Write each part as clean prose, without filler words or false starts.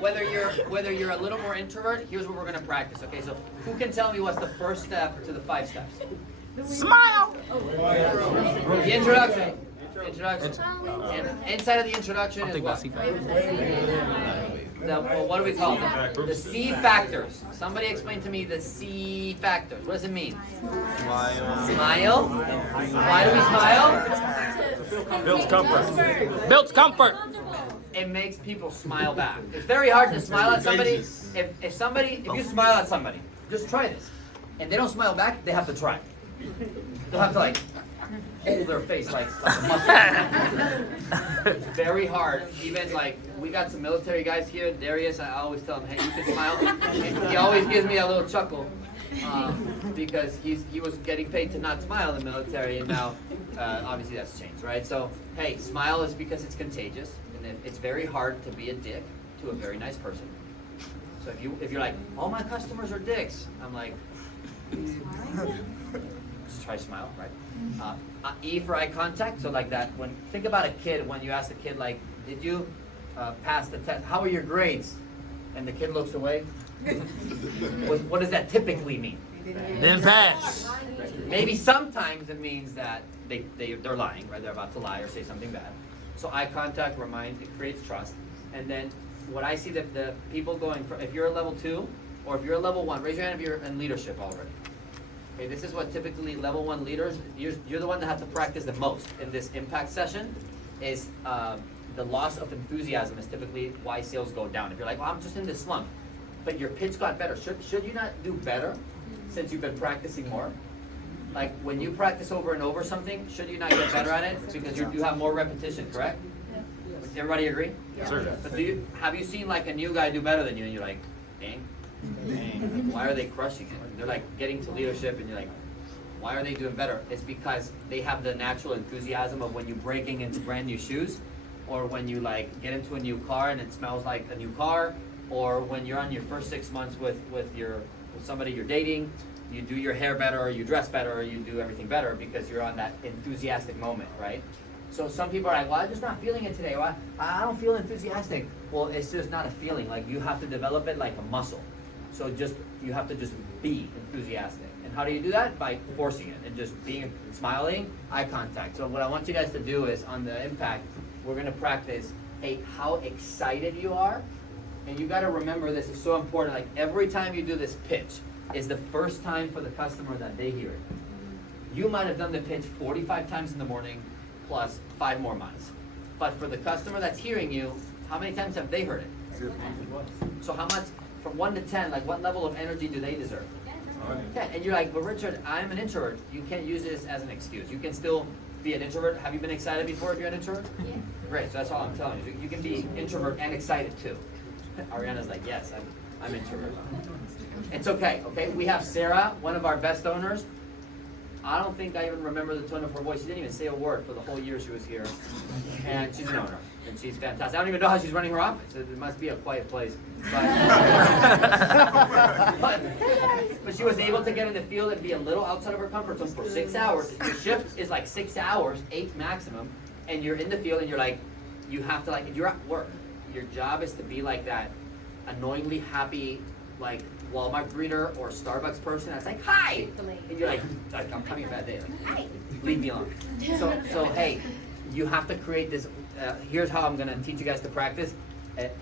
whether you're a little more introvert, here's what we're gonna practice. Okay, so who can tell me what's the first step to the 5 steps? Smile. The introduction. And inside of the introduction is what? What do we call them? The C factors. Somebody explain to me the C factors. What does it mean? Smile. Why do we smile? Builds comfort. Builds comfort. It makes people smile back. It's very hard to smile at somebody. If you smile at somebody, just try this, and they don't smile back, they have to try. They'll have to like hold their face like a muscle. It's very hard. Even like we got some military guys here. Darius, I always tell him, hey, you can smile. And he always gives me a little chuckle because he was getting paid to not smile in the military, and now obviously that's changed, right? So hey, smile is because it's contagious, and it's very hard to be a dick to a very nice person. So if you're like, all my customers are dicks, I'm like, just try to smile, right? E for eye contact. So like that, think about a kid when you ask the kid like, did you pass the test? How are your grades? And the kid looks away. What does that typically mean? Then pass. Maybe sometimes it means that they're lying, right? They're about to lie or say something bad. So eye contact it creates trust. And then what I see that the people going from, if you're a level 2 or if you're a level 1, raise your hand if you're in leadership already. Okay, this is what typically level 1 leaders, you're the one that have to practice the most in this impact session, is the loss of enthusiasm is typically why sales go down. If you're like, well, I'm just in this slump, but your pitch got better. Should you not do better since you've been practicing more? Like when you practice over and over something, should you not get better at it because you have more repetition, correct? Everybody agree? Yes, sir. But have you seen like a new guy do better than you and you're like, dang, why are they crushing it? They're like getting to leadership and you're like, why are they doing better? It's because they have the natural enthusiasm of when you're breaking into brand new shoes, or when you like get into a new car and it smells like a new car, or when you're on your first 6 months with somebody you're dating, you do your hair better, or you dress better, or you do everything better because you're on that enthusiastic moment, right? So some people are like, well, I'm just not feeling it today. Well, I don't feel enthusiastic. Well, it's just not a feeling. Like you have to develop it like a muscle. So you have to just be enthusiastic. And how do you do that? By forcing it and just smiling, eye contact. So what I want you guys to do is on the impact, we're gonna practice, hey, how excited you are. And you gotta remember this is so important. Like every time you do this pitch is the first time for the customer that they hear it. You might have done the pitch 45 times in the morning plus 5 more months. But for the customer that's hearing you, how many times have they heard it? So how much, from 1 to 10, like what level of energy do they deserve? 10. And you're like, but Richard, I'm an introvert. You can't use this as an excuse. You can still be an introvert. Have you been excited before if you're an introvert? Yeah. Great, so that's all I'm telling you. You can be introvert and excited too. Ariana's like, yes, I'm introvert. It's okay, okay? We have Sarah, one of our best owners. I don't think I even remember the tone of her voice. She didn't even say a word for the whole year she was here. And she's an owner, and she's fantastic. I don't even know how she's running her office. It must be a quiet place. But she was able to get in the field and be a little outside of her comfort zone for 6 hours. Your shift is like 6 hours, 8 maximum, and you're in the field and you're like, you have to like, you're at work. Your job is to be like that annoyingly happy, like Walmart greeter or Starbucks person that's like, hi! And you're like I'm having a bad day. Like, hi! Leave me alone. So hey, you have to create this, here's how I'm gonna teach you guys to practice.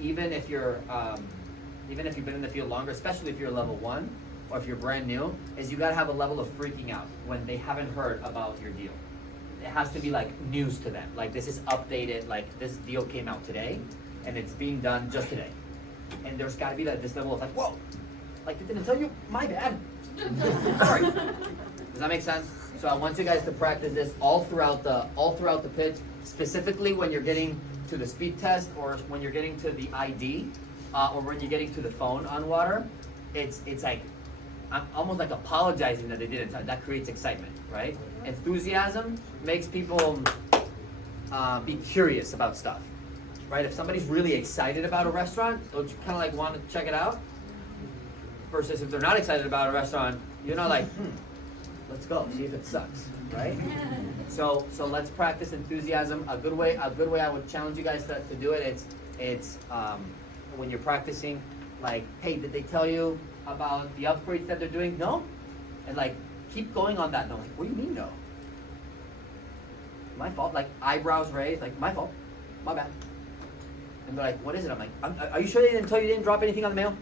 Even if you've been in the field longer, especially if you're level 1 or if you're brand new, is you gotta have a level of freaking out when they haven't heard about your deal. It has to be like news to them. Like this is updated, like this deal came out today and it's being done just today. And there's gotta be this level of like, whoa, like they didn't tell you, my bad. Sorry. Does that make sense? So I want you guys to practice this all throughout the pitch, specifically when you're getting to the speed test or when you're getting to the ID or when you're getting to the phone on water. It's like I'm almost like apologizing that they didn't tell you. That creates excitement, right? Enthusiasm makes people be curious about stuff, right? If somebody's really excited about a restaurant, don't you kind of like want to check it out? Versus if they're not excited about a restaurant, you're not like, let's go, see if it sucks, right? So let's practice enthusiasm. A good way I would challenge you guys to do it, it's when you're practicing, like, hey, did they tell you about the upgrades that they're doing? No? And like, keep going on that. No, like, what do you mean no? My fault. Like, eyebrows raised, like, my fault. My bad. And they're like, what is it? I'm like, are you sure they didn't tell you they didn't drop anything on the mail?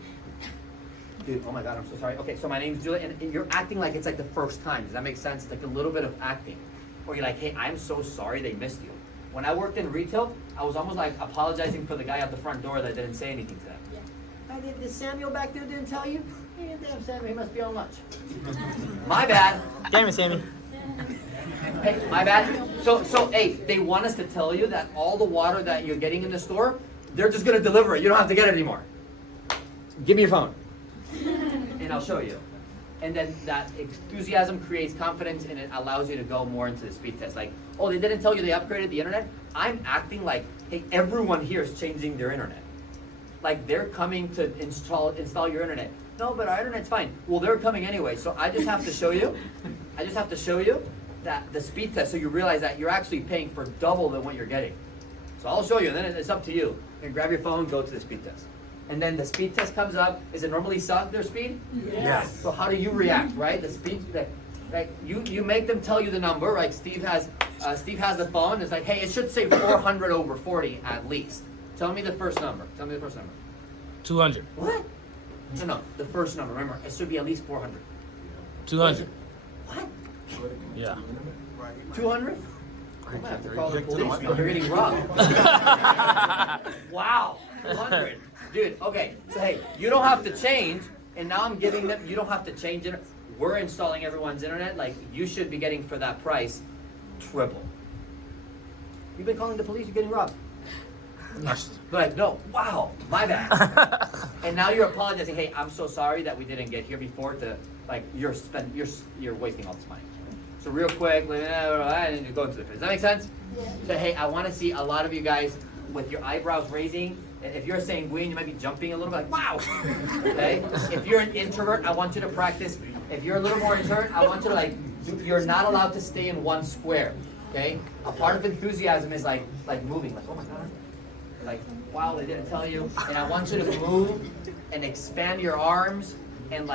Dude, oh my God, I'm so sorry. Okay, so my name's Julia, and you're acting like it's like the first time. Does that make sense? It's like a little bit of acting. Or you're like, hey, I'm so sorry they missed you. When I worked in retail, I was almost like apologizing for the guy at the front door that didn't say anything to them. Yeah. Did Samuel back there didn't tell you? Hey, damn Samuel, he must be on lunch. My bad. Damn it, Sammy. Hey, my bad. So, hey, they want us to tell you that all the water that you're getting in the store, they're just gonna deliver it. You don't have to get it anymore. Give me your phone, and I'll show you. And then that enthusiasm creates confidence, and it allows you to go more into the speed test. Like, oh, they didn't tell you they upgraded the internet? I'm acting like, hey, everyone here is changing their internet. Like, they're coming to install your internet. No, but our internet's fine. Well, they're coming anyway, so I just have to show you. That the speed test, so you realize that you're actually paying for double than what you're getting. So I'll show you, and then it's up to you. You grab your phone, go to the speed test. And then the speed test comes up. Is it normally suck their speed? Yes. So how do you react, right? The speed, like you make them tell you the number, right? Steve has the phone. It's like, hey, it should say 400 over 40 at least. Tell me the first number. 200. What? No, the first number. Remember, it should be at least 400. 200. What? Yeah. 200? I'm gonna have to call the police. You're getting robbed. Wow, 200. Dude, okay, so hey, you don't have to change, and now I'm giving them, you don't have to change it. We're installing everyone's internet, like, you should be getting for that price, triple. You've been calling the police, you're getting robbed. They're like, no, wow, my bad. And now you're apologizing, hey, I'm so sorry that we didn't get here before to, like, you're wasting all this money. So real quick, and you go into the Does that make sense? Yeah. So hey, I want to see a lot of you guys with your eyebrows raising. If you're saying green, you might be jumping a little bit like, wow. Okay? If you're an introvert, I want you to practice. If you're a little more introvert, I want you to you're not allowed to stay in one square. Okay? A part of enthusiasm is like moving, like, oh my God. Like, wow, they didn't tell you. And I want you to move and expand your arms and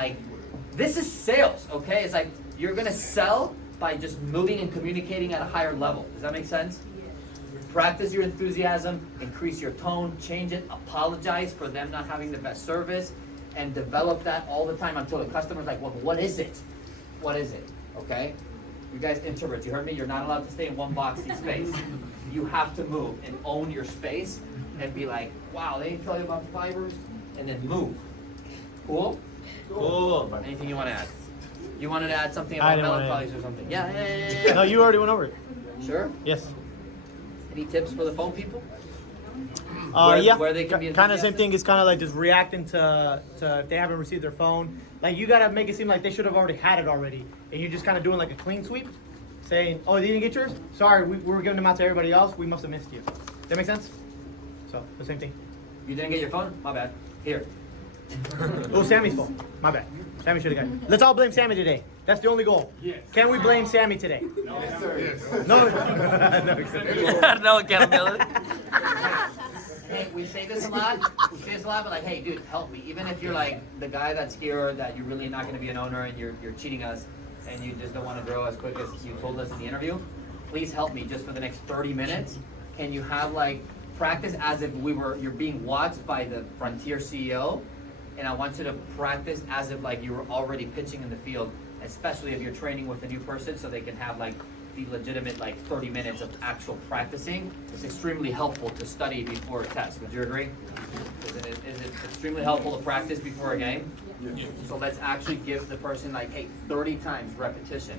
this is sales, okay? It's like you're gonna sell by just moving and communicating at a higher level. Does that make sense? Practice your enthusiasm, increase your tone, change it, apologize for them not having the best service, and develop that all the time until the customer's like, well, what is it? What is it? Okay? You guys introverts, you heard me? You're not allowed to stay in one boxy space. You have to move and own your space and be like, wow, they didn't tell you about the fibers, and then move. Cool? Cool. Anything you want to add? You wanted to add something I about didn't wanna melancholies or something? Yeah. No, you already went over it. Sure? Yes. Any tips for the phone people? Yeah. Where they can be kind of the same enthusiastic? thing. It's kind of like just reacting to if they haven't received their phone. Like, you gotta make it seem like they should have already had it already, and you're just kind of doing like a clean sweep, saying, "Oh, they didn't get yours? Sorry, we were giving them out to everybody else. We must have missed you." That make sense? So the same thing. You didn't get your phone? My bad. Here. It was Sammy's fault. My bad. Sammy should have got it. Let's all blame Sammy today. That's the only goal. Yes. Can we blame Sammy today? No, sir. Yes. No. No accountability. Hey, we say this a lot, but like, hey, dude, help me. Even if you're like the guy that's here that you're really not going to be an owner and you're cheating us and you just don't want to grow as quick as you told us in the interview, please help me just for the next 30 minutes. Can you have practice as if you're being watched by the Frontier CEO, and I want you to practice as if you were already pitching in the field, especially if you're training with a new person, so they can have the legitimate 30 minutes of actual practicing. It's extremely helpful to study before a test. Would you agree? Is it extremely helpful to practice before a game? Yes. So let's actually give the person hey, 30 times repetition.